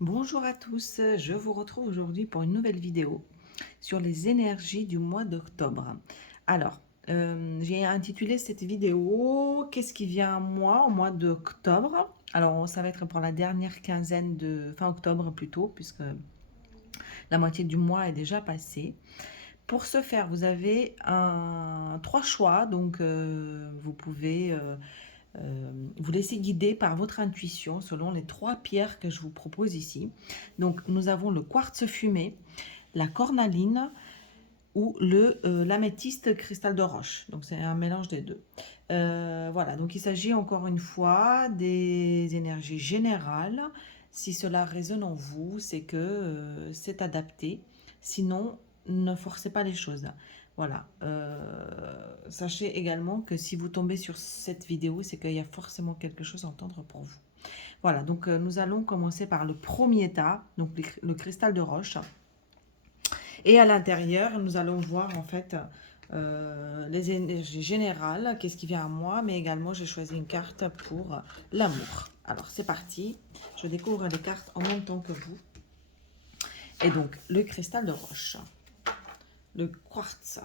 Bonjour à tous, je vous retrouve aujourd'hui pour une nouvelle vidéo sur les énergies du mois d'octobre. Alors, j'ai intitulé cette vidéo «Qu'est-ce qui vient à moi au mois d'octobre?» Alors, ça va être pour la dernière quinzaine de fin octobre plutôt, puisque la moitié du mois est déjà passée. Pour ce faire, vous avez trois choix, donc vous pouvez vous laisser guider par votre intuition selon les trois pierres que je vous propose ici. Donc, nous avons le quartz fumé, la cornaline ou l'améthyste cristal de roche. Donc, c'est un mélange des deux. Voilà, donc il s'agit encore une fois des énergies générales. Si cela résonne en vous, c'est que c'est adapté. Sinon, ne forcez pas les choses. Voilà. Sachez également que si vous tombez sur cette vidéo, c'est qu'il y a forcément quelque chose à entendre pour vous. Voilà, donc nous allons commencer par le premier tas, donc le cristal de roche. Et à l'intérieur, nous allons voir en fait les énergies générales, qu'est-ce qui vient à moi, mais également j'ai choisi une carte pour l'amour. Alors c'est parti, je découvre les cartes en même temps que vous. Et donc le cristal de roche, le quartz.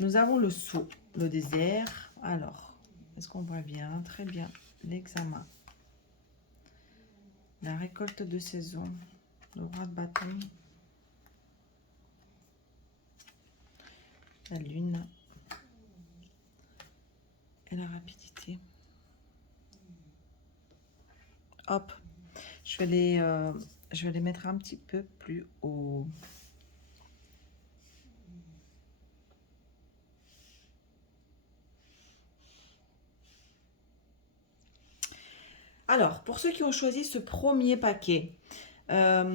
Nous avons le sceau, le désert. Alors, est-ce qu'on voit bien? Très bien. L'examen. La récolte de saison. Le roi de bâton. La lune. Et la rapidité. Hop. Je vais les mettre un petit peu plus haut. Alors, pour ceux qui ont choisi ce premier paquet, alors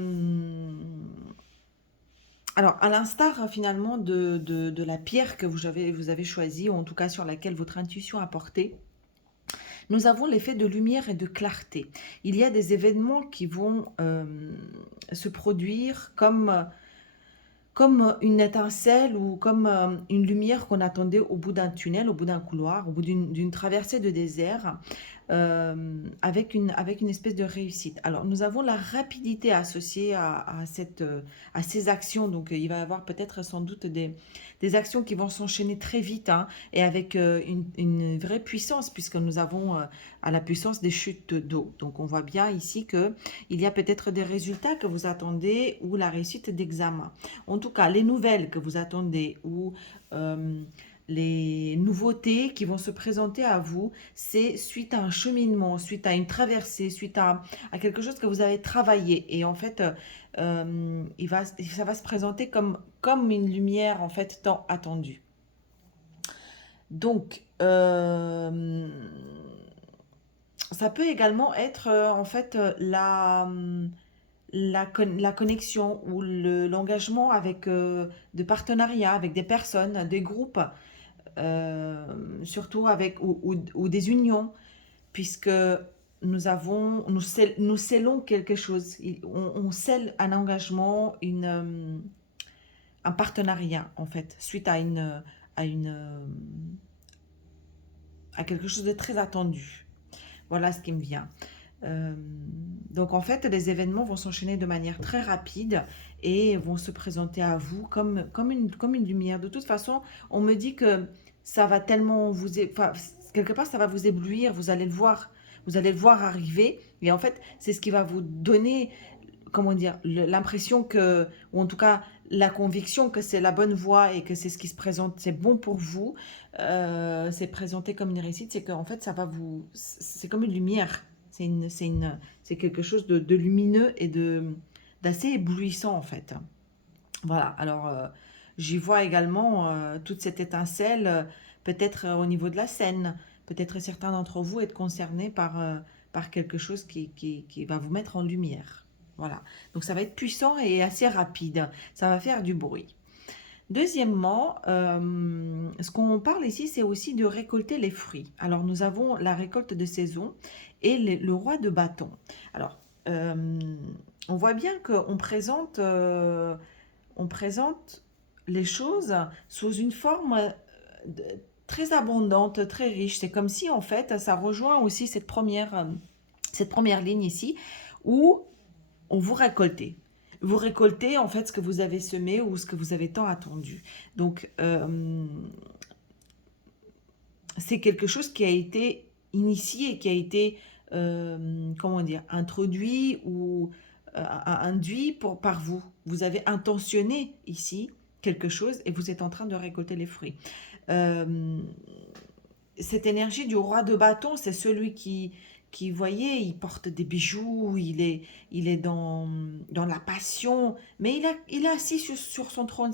à l'instar finalement de la pierre que vous avez choisie, ou en tout cas sur laquelle votre intuition a porté, nous avons l'effet de lumière et de clarté. Il y a des événements qui vont se produire comme une étincelle ou comme une lumière qu'on attendait au bout d'un tunnel, au bout d'un couloir, au bout d'une traversée de désert, avec une espèce de réussite. Alors, nous avons la rapidité associée à ces actions. Donc, il va y avoir peut-être sans doute des actions qui vont s'enchaîner très vite, hein, et avec une vraie puissance, puisque nous avons à la puissance des chutes d'eau. Donc, on voit bien ici qu'il y a peut-être des résultats que vous attendez ou la réussite d'examen. En tout cas, les nouvelles que vous attendez ou euh, les nouveautés qui vont se présenter à vous, c'est suite à un cheminement, suite à une traversée, suite à quelque chose que vous avez travaillé. Et en fait, ça va se présenter comme une lumière en fait tant attendue. Donc, ça peut également être en fait la connexion ou l'engagement avec de partenariats avec des personnes, des groupes, surtout avec ou des unions, puisque nous scellons quelque chose. On scelle un engagement, un partenariat en fait, suite à à quelque chose de très attendu. Voilà ce qui me vient. Euh, donc en fait, les événements vont s'enchaîner de manière très rapide et vont se présenter à vous comme une lumière. De toute façon, on me dit que ça va tellement enfin, quelque part, ça va vous éblouir, vous allez le voir arriver. Et en fait, c'est ce qui va vous donner, comment dire, l'impression que, ou en tout cas la conviction que c'est la bonne voie et que c'est ce qui se présente, c'est bon pour vous, c'est présenté comme une réussite, c'est qu'en fait c'est comme une lumière, c'est quelque chose de lumineux et d'assez éblouissant en fait. Voilà, alors j'y vois également toute cette étincelle, peut-être au niveau de la scène, peut-être certains d'entre vous être concernés par quelque chose qui va vous mettre en lumière. Voilà, donc ça va être puissant et assez rapide, ça va faire du bruit. Deuxièmement, ce qu'on parle ici, c'est aussi de récolter les fruits. Alors nous avons la récolte de saison et le roi de bâton. Alors, on voit bien qu'on on présente les choses sous une forme très abondante, très riche. C'est comme si, en fait, ça rejoint aussi cette première ligne ici. ou on vous récoltez. Vous récoltez en fait ce que vous avez semé ou ce que vous avez tant attendu. Donc, c'est quelque chose qui a été initié, qui a été, comment dire, introduit ou induit par vous. Vous avez intentionné ici quelque chose et vous êtes en train de récolter les fruits. Euh, cette énergie du roi de bâton, c'est celui qui, voyez, il porte des bijoux, il est dans la passion, mais il est assis sur son trône.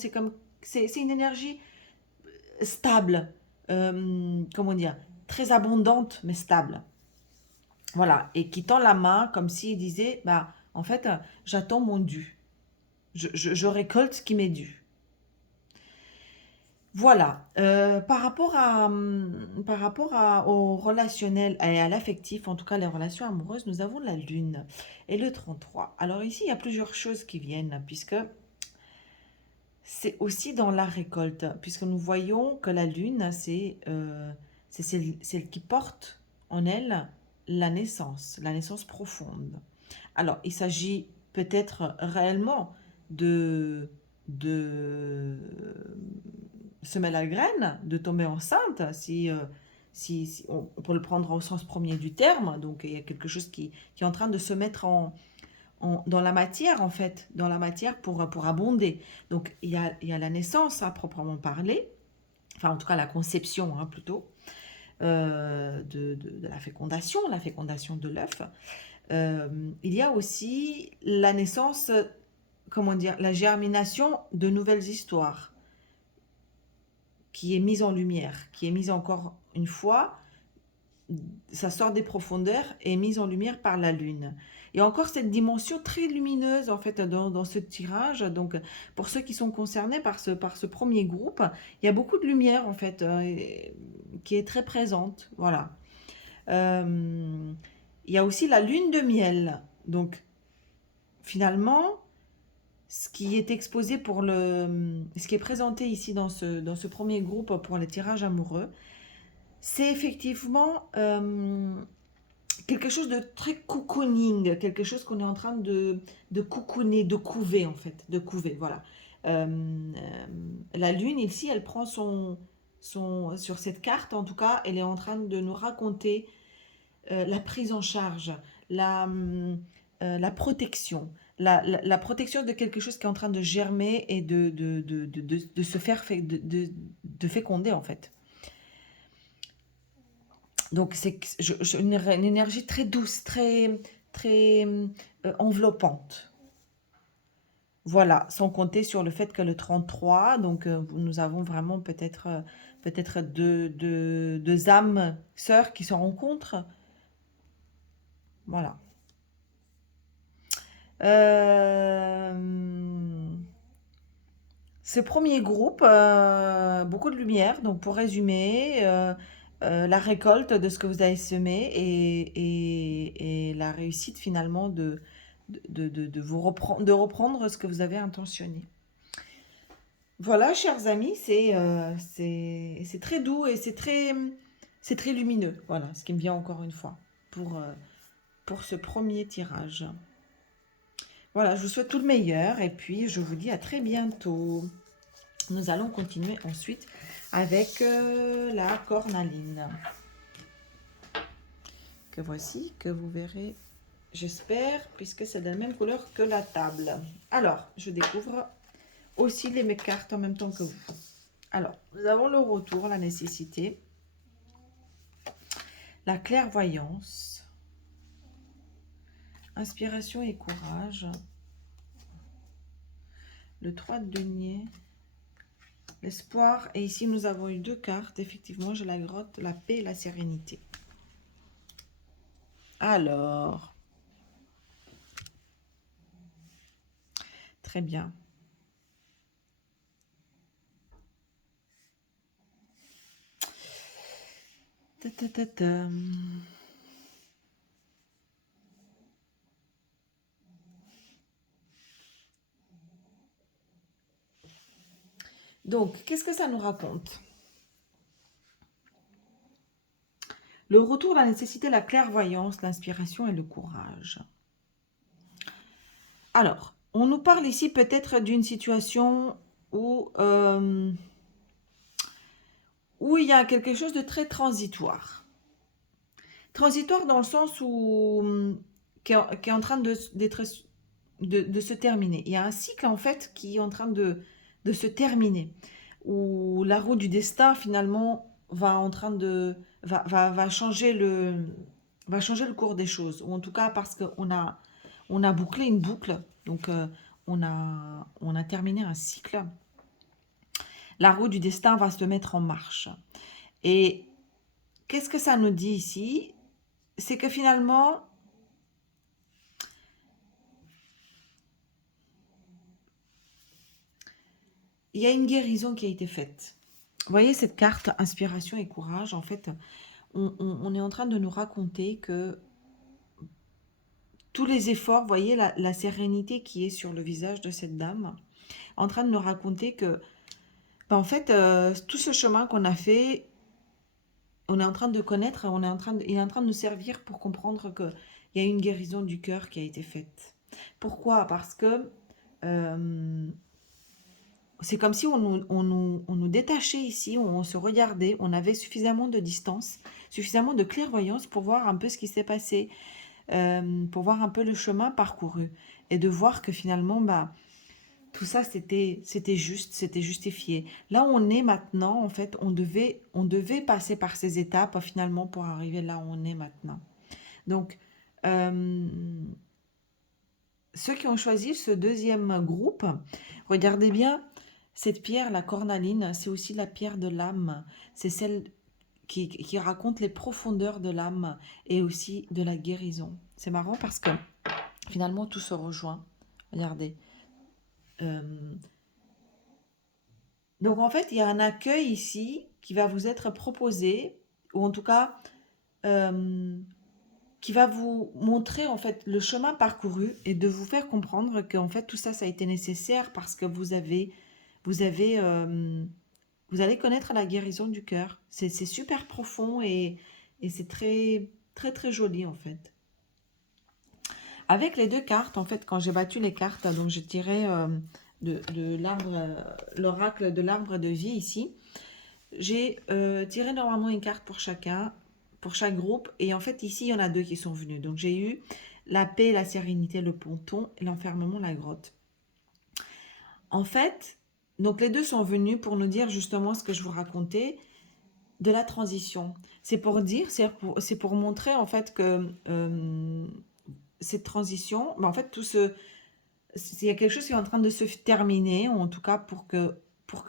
C'est une énergie stable, comment dire, très abondante, mais stable. Voilà, et qui tend la main comme s'il disait, bah, en fait, j'attends mon dû. Je récolte ce qui m'est dû. Voilà, au relationnel et à l'affectif, en tout cas les relations amoureuses, nous avons la lune et le 33. Alors ici, il y a plusieurs choses qui viennent, puisque c'est aussi dans la récolte, puisque nous voyons que la lune, c'est celle qui porte en elle la naissance profonde. Alors, il s'agit peut-être réellement de, de semer la graine, de tomber enceinte, si on peut le prendre au sens premier du terme. Donc, il y a quelque chose qui est en train de se mettre dans la matière, en fait, dans la matière pour abonder. Donc, il y a la naissance à proprement parler, enfin, en tout cas, la conception, hein, plutôt, de la fécondation de l'œuf. Euh, il y a aussi la naissance, comment dire, la germination de nouvelles histoires qui est mise en lumière, qui est mise encore une fois, ça sort des profondeurs et est mise en lumière par la lune. Et encore cette dimension très lumineuse en fait dans ce tirage. Donc pour ceux qui sont concernés par ce premier groupe, il y a beaucoup de lumière en fait qui est très présente. Voilà. Euh, il y a aussi la lune de miel. Donc finalement, ce qui est exposé ce qui est présenté ici dans ce premier groupe pour les tirages amoureux, c'est effectivement quelque chose de très cocooning, quelque chose qu'on est en train de cocooner, de couver en fait, de couver, voilà. La lune ici, elle prend sur cette carte en tout cas, elle est en train de nous raconter la prise en charge, la protection, la protection de quelque chose qui est en train de germer et de se faire de féconder en fait. Donc c'est une énergie très douce, très enveloppante. Voilà, sans compter sur le fait que le 33, donc nous avons vraiment peut-être deux âmes sœurs qui se rencontrent. Voilà. Euh, Ce premier groupe, beaucoup de lumière. Donc pour résumer, la récolte de ce que vous avez semé et la réussite finalement de reprendre ce que vous avez intentionné. Voilà, chers amis, c'est très doux et c'est très lumineux. Voilà, ce qui me vient encore une fois pour ce premier tirage. Voilà, je vous souhaite tout le meilleur et puis je vous dis à très bientôt. Nous allons continuer ensuite avec la cornaline. Que voici, que vous verrez, j'espère, puisque c'est de la même couleur que la table. Alors, je découvre aussi mes cartes en même temps que vous. Alors, nous avons le retour, la nécessité, la clairvoyance, inspiration et courage, le 3 de denier, l'espoir. Et ici, nous avons eu deux cartes. Effectivement, j'ai la grotte, la paix et la sérénité. Alors, très bien. Ta, ta, ta, ta. Donc, qu'est-ce que ça nous raconte? Le retour, la nécessité, la clairvoyance, l'inspiration et le courage. Alors, on nous parle ici peut-être d'une situation où, où il y a quelque chose de très transitoire. Transitoire dans le sens où, qui est en train de se terminer. Il y a un cycle en fait qui est en train de se terminer, où la roue du destin finalement va changer va changer le cours des choses, ou en tout cas parce on a bouclé une boucle, donc on a terminé un cycle. La roue du destin va se mettre en marche. Et qu'est-ce que ça nous dit ici? C'est que finalement, il y a une guérison qui a été faite. Vous voyez cette carte inspiration et courage, en fait, on est en train de nous raconter que tous les efforts, vous voyez la sérénité qui est sur le visage de cette dame, en train de nous raconter que, ben, en fait, tout ce chemin qu'on a fait, on est en train de connaître, il est en train de nous servir pour comprendre qu'il y a une guérison du cœur qui a été faite. Pourquoi? Parce que c'est comme si on nous détachait ici, on se regardait, on avait suffisamment de distance, suffisamment de clairvoyance pour voir un peu ce qui s'est passé, pour voir un peu le chemin parcouru et de voir que finalement, bah, tout ça, c'était juste, c'était justifié. Là où on est maintenant, en fait, on devait passer par ces étapes finalement pour arriver là où on est maintenant. Donc, euh, ceux qui ont choisi ce deuxième groupe, regardez bien, cette pierre, la cornaline, c'est aussi la pierre de l'âme. C'est celle qui raconte les profondeurs de l'âme et aussi de la guérison. C'est marrant parce que finalement tout se rejoint. Regardez. Euh, donc en fait, il y a un accueil ici qui va vous être proposé, ou en tout cas euh, qui va vous montrer en fait le chemin parcouru et de vous faire comprendre qu'en fait tout ça, ça a été nécessaire parce que vous avez, vous allez connaître la guérison du cœur. C'est super profond et c'est très, très, très joli en fait. Avec les deux cartes, en fait, quand j'ai battu les cartes, donc j'ai tiré de l'arbre, l'oracle de l'arbre de vie ici. J'ai tiré normalement une carte pour chacun, pour chaque groupe. Et en fait, ici, il y en a deux qui sont venus. Donc, j'ai eu la paix, la sérénité, le ponton et l'enfermement, la grotte. En fait, donc les deux sont venus pour nous dire justement ce que je vous racontais de la transition. C'est pour dire, c'est pour montrer en fait que cette transition, en fait, il y a quelque chose qui est en train de se terminer, ou en tout cas pour que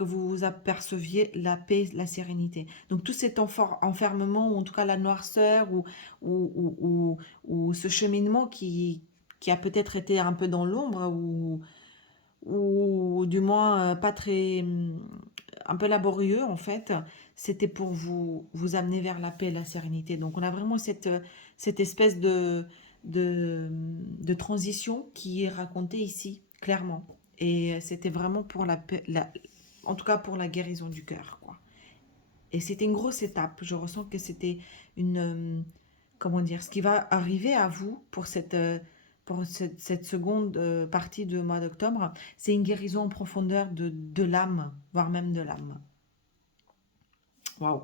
vous vous aperceviez la paix, la sérénité. Donc tout cet enfermement, ou en tout cas la noirceur, ou ce cheminement qui a peut-être été un peu dans l'ombre, ou du moins pas très, un peu laborieux en fait, c'était pour vous amener vers la paix et la sérénité. Donc on a vraiment cette espèce de transition qui est racontée ici, clairement. Et c'était vraiment pour en tout cas pour la guérison du cœur, quoi. Et c'était une grosse étape. Je ressens que c'était une, comment dire, ce qui va arriver à vous pour cette seconde partie du mois d'octobre, c'est une guérison en profondeur de l'âme, voire même de l'âme. Waouh!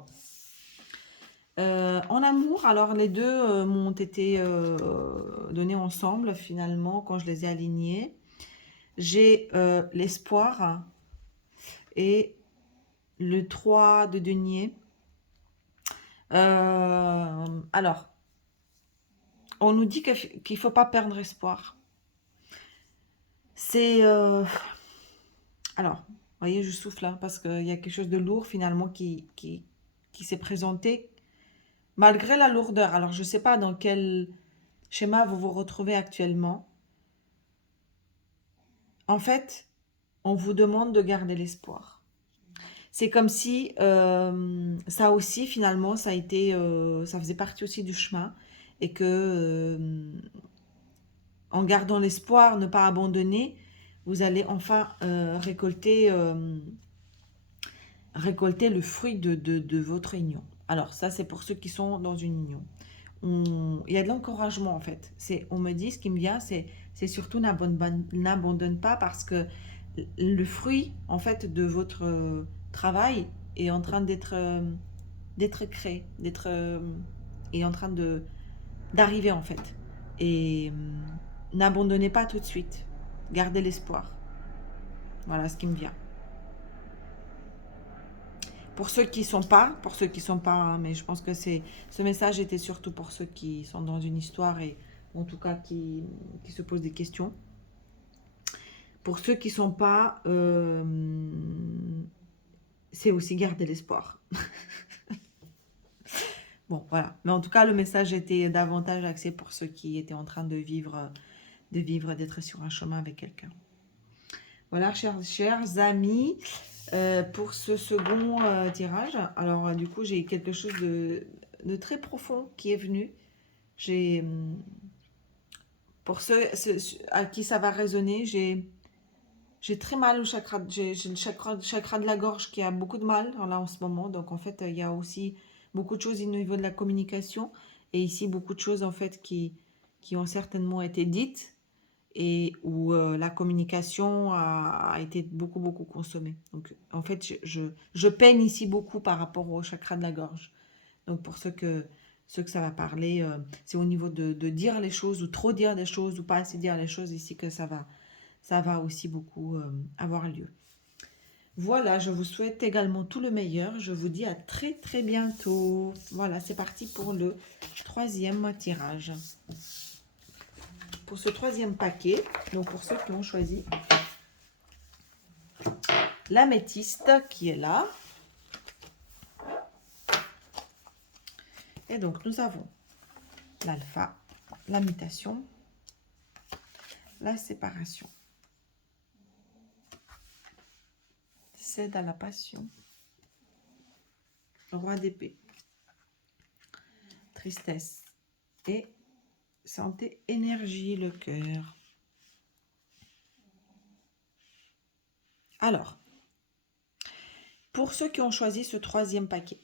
En amour, alors les deux m'ont été donnés ensemble finalement quand je les ai alignés. J'ai l'espoir et le 3 de denier. Alors, on nous dit qu'il ne faut pas perdre espoir. C'est... alors, vous voyez, je souffle là parce qu'il y a quelque chose de lourd finalement qui s'est présenté malgré la lourdeur. Alors, je ne sais pas dans quel schéma vous vous retrouvez actuellement. En fait, on vous demande de garder l'espoir. C'est comme si ça aussi, finalement, ça a été, ça faisait partie aussi du chemin et que en gardant l'espoir, ne pas abandonner, vous allez enfin récolter le fruit de votre union. Alors ça, c'est pour ceux qui sont dans une union. il y a de l'encouragement en fait. On me dit, ce qui me vient, c'est surtout n'abandonne pas parce que le fruit en fait de votre travail est en train d'être créé, est en train d'arriver en fait. Et n'abandonnez pas tout de suite. Gardez l'espoir. Voilà ce qui me vient. Pour ceux qui sont pas, hein, mais je pense que ce message était surtout pour ceux qui sont dans une histoire et en tout cas qui se posent des questions. Pour ceux qui sont pas, c'est aussi garder l'espoir. Bon, voilà. Mais en tout cas, le message était davantage axé pour ceux qui étaient en train de vivre, d'être sur un chemin avec quelqu'un. Voilà, chers amis, pour ce second tirage. Alors, du coup, j'ai quelque chose de très profond qui est venu. J'ai, pour ceux à qui ça va résonner, j'ai très mal au chakra. J'ai le chakra de la gorge qui a beaucoup de mal là en ce moment. Donc, en fait, il y a aussi beaucoup de choses au niveau de la communication. Et ici, beaucoup de choses, en fait, qui ont certainement été dites et où la communication a été beaucoup, beaucoup consommée. Donc, en fait, je peine ici beaucoup par rapport au chakra de la gorge. Donc, pour ceux que ça va parler, c'est au niveau de dire les choses ou trop dire des choses ou pas assez dire les choses ici que ça va aussi beaucoup avoir lieu. Voilà, je vous souhaite également tout le meilleur. Je vous dis à très, très bientôt. Voilà, c'est parti pour le troisième tirage. Pour ce troisième paquet, donc pour ceux qui ont choisi l'améthyste qui est là. Et donc nous avons l'alpha, la mutation, la séparation, cède à la passion, roi d'épée, tristesse et santé, énergie, le cœur. Alors, pour ceux qui ont choisi ce troisième paquet,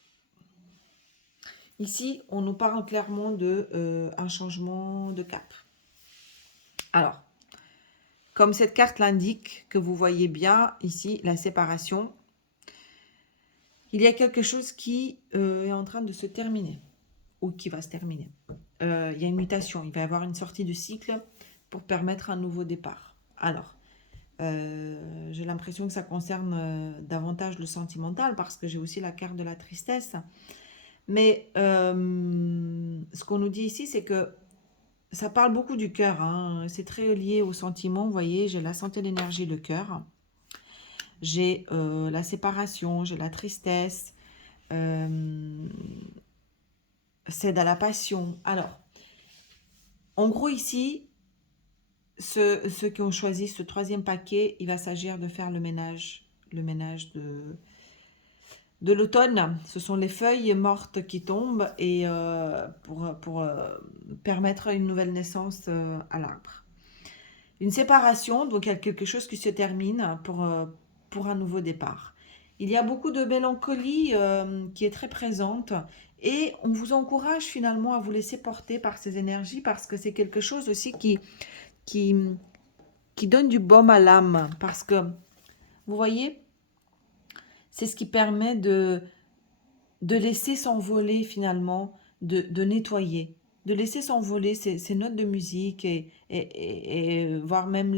ici, on nous parle clairement de un changement de cap. Alors, comme cette carte l'indique, que vous voyez bien ici, la séparation, il y a quelque chose qui est en train de se terminer ou qui va se terminer. Il y a une mutation, il va y avoir une sortie de cycle pour permettre un nouveau départ. Alors, j'ai l'impression que ça concerne davantage le sentimental parce que j'ai aussi la carte de la tristesse. Mais ce qu'on nous dit ici, c'est que ça parle beaucoup du cœur. Hein. C'est très lié au sentiment. Vous voyez, j'ai la santé, l'énergie, le cœur. J'ai la séparation, j'ai la tristesse. Cède à la passion. Alors, en gros ici, ceux qui ont choisi ce troisième paquet, il va s'agir de faire le ménage de l'automne. Ce sont les feuilles mortes qui tombent et pour permettre une nouvelle naissance à l'arbre. Une séparation, donc il y a quelque chose qui se termine pour un nouveau départ. Il y a beaucoup de mélancolie qui est très présente et on vous encourage finalement à vous laisser porter par ces énergies parce que c'est quelque chose aussi qui, qui donne du baume à l'âme parce que, vous voyez, c'est ce qui permet de laisser s'envoler finalement, de nettoyer, de laisser s'envoler ces notes de musique et voire même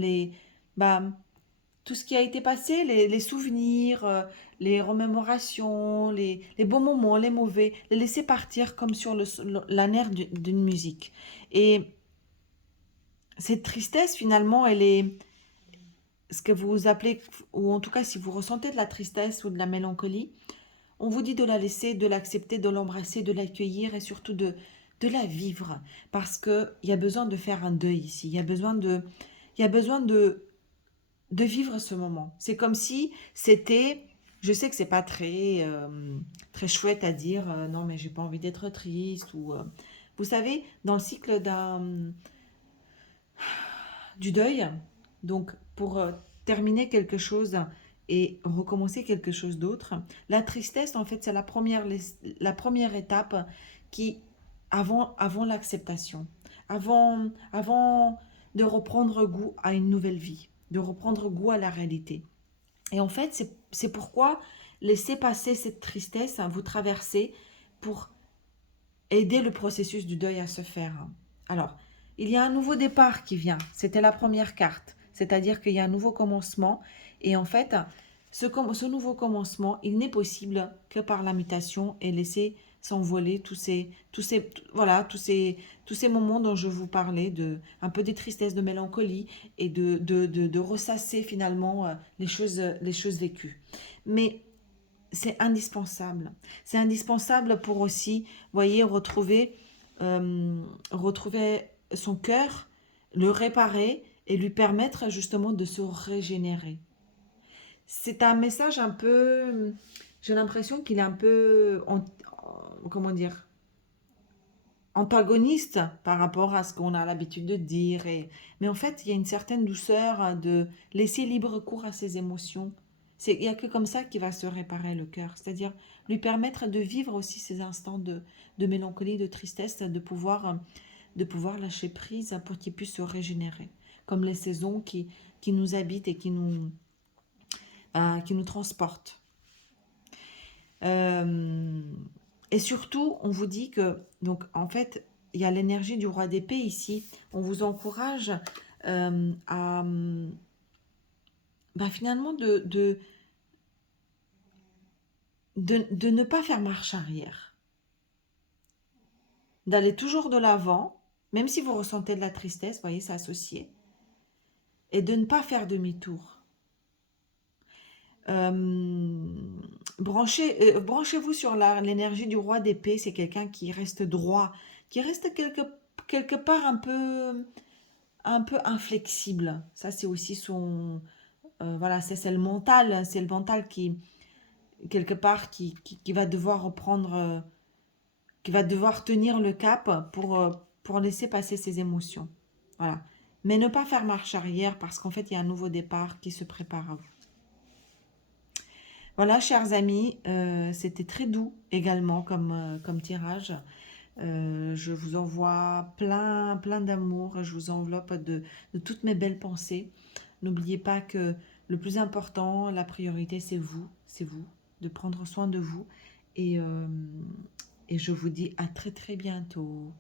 bah, tout ce qui a été passé, les souvenirs, les remémorations, les bons moments, les mauvais, les laisser partir comme sur la nerf d'une musique. Et cette tristesse, finalement, elle est ce que vous appelez, ou en tout cas si vous ressentez de la tristesse ou de la mélancolie, on vous dit de la laisser, de l'accepter, de l'embrasser, de l'accueillir et surtout de la vivre. Parce qu'il y a besoin de faire un deuil ici. Il y a besoin de vivre ce moment. C'est comme si c'était, je sais que c'est pas très chouette à dire, non mais j'ai pas envie d'être triste ou vous savez, dans le cycle du deuil, donc pour terminer quelque chose et recommencer quelque chose d'autre, la tristesse en fait c'est la première étape qui avant l'acceptation, avant de reprendre goût à une nouvelle vie, de reprendre goût à la réalité. Et en fait, c'est pourquoi laissez passer cette tristesse, hein, vous traversez pour aider le processus du deuil à se faire. Alors, il y a un nouveau départ qui vient. C'était la première carte. C'est-à-dire qu'il y a un nouveau commencement. Et en fait, ce nouveau commencement, il n'est possible que par la mutation et laisser s'envoler voilà, tous ces moments dont je vous parlais, un peu de tristesse, de mélancolie et de ressasser finalement les choses vécues. Mais c'est indispensable. C'est indispensable pour aussi, voyez, retrouver son cœur, le réparer et lui permettre justement de se régénérer. C'est un message un peu, j'ai l'impression qu'il est un peu, comment dire, antagoniste par rapport à ce qu'on a l'habitude de dire. Mais en fait, il y a une certaine douceur de laisser libre cours à ses émotions. Il n'y a que comme ça qu'il va se réparer le cœur. C'est-à-dire lui permettre de vivre aussi ces instants de mélancolie, de tristesse, de pouvoir lâcher prise pour qu'il puisse se régénérer. Comme les saisons qui nous habitent et qui nous transportent. Euh, et surtout, on vous dit que, donc en fait, il y a l'énergie du roi d'épée ici. On vous encourage à finalement de ne pas faire marche arrière, d'aller toujours de l'avant, même si vous ressentez de la tristesse, vous voyez, c'est associé, et de ne pas faire demi-tour. Branchez-vous sur l'énergie du roi d'épée. C'est quelqu'un qui reste droit, qui reste quelque part un peu inflexible. Ça, c'est aussi son... voilà, c'est le mental. C'est le mental qui, quelque part, qui va devoir reprendre... qui va devoir tenir le cap pour laisser passer ses émotions. Voilà. Mais ne pas faire marche arrière parce qu'en fait, il y a un nouveau départ qui se prépare à vous. Voilà, chers amis, c'était très doux également comme tirage. Je vous envoie plein d'amour, je vous enveloppe de toutes mes belles pensées. N'oubliez pas que le plus important, la priorité, c'est vous, de prendre soin de vous. Et, euh, et je vous dis à très bientôt.